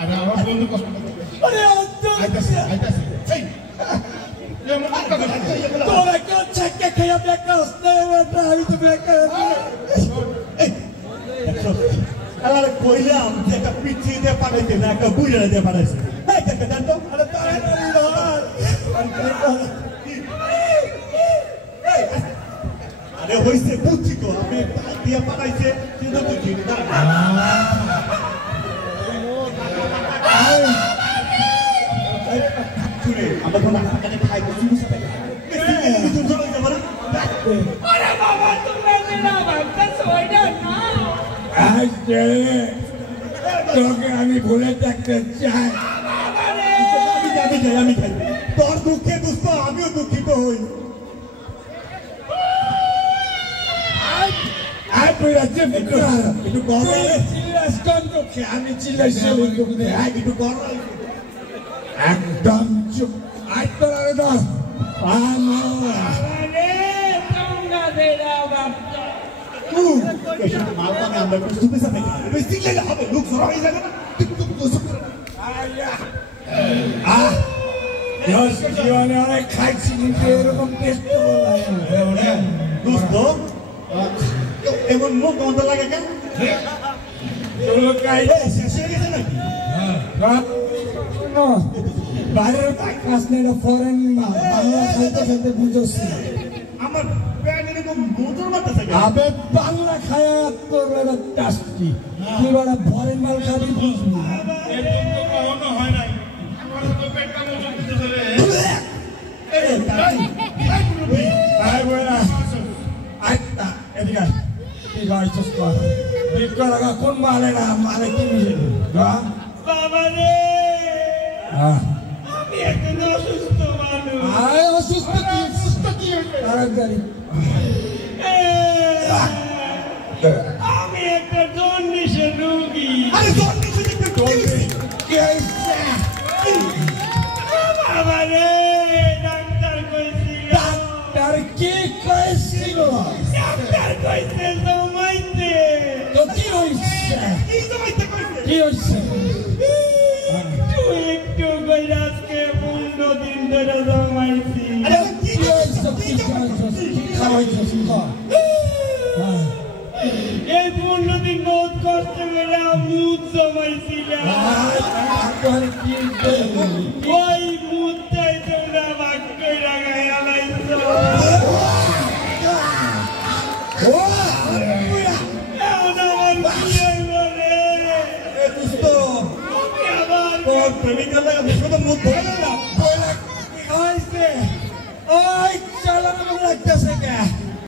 আরে আমার বন্ধু কষ্ট করতেছে আরে আইতাছে এই এমন কথা তোরা কেউ চেকে খেয়ে বেকা হচ্ছে না আমি তো বেকা এই আরে কইলাম যে একটা পিচ্ছি দিয়ে পাঠাইতে না একটা বুইড়া দিয়ে পাঠাইছে এই দেখে দেন তো আরে তাড়াতাড়ি ধর আরে হইছে বুঝছি তো আমি দিয়ে পাঠাইছে কিন্তু বুঝছি না আমরা কোন আপনাকে খাই বসি বসে থাকি তুমি তো চলে যাবে না আরে বাবা তুমি না ভাবতে সইডা না আজকে তোকে আমি ভুলে থাকতে চাই আমি খাই তোর দুঃখে দুঃখ আমিও দুঃখিত হই একটু আমি চিল্লাইছি একটু একদম চুপ আমরা হবে লোক সরা হয়ে যাবে না জীবনে অনেক খাইছি কিন্তু এরকম টেস্ট দোস্ত এমন মুখ গন্ধ লাগে কেন শেষ হয়ে গেছে নাকি বাইরের কাজ নেই ফরেন বাংলা খাইতে খাইতে বুঝছি আমার প্যান এরকম মোটর মারতেছে আবে বাংলা খায়া তোর এটা টেস্টি তুই বড় ফরেন মাল খাবি বুঝবি এরকম তো কখনো হয় নাই আমার তো পেটটা মোটর দিতেছে রে এই বড়া আইতা এদিকে কি গাইছস তো বিক্রমা কোন মালে না মালে কি মিলে বাবা রে আমি একজন অসুস্থ মানুষ অসুস্থ কি তাড়াতাড়ি আমি একটা জন্ডিসের রোগী আরে জন্ডিসের কি হইছে বাবা রে ডাক্তার কইছিল ডাক্তার কি কইছিল ডাক্তার কইছে জমাইতে তো কি হইছে কি জমাইতে কইছে কি হইছে একটু আজকে 15 দিন ধরে জমাইছি এই 15 দিন বহুত কষ্ট করে মুখ জমাইছিলাম ওই মুখটাই তোমরা ভাগ করে গাইলাইছ প্রেমিকার লাগা বিশ্বদের মুখ ধরে না ওই চালানো লাগতেছে কে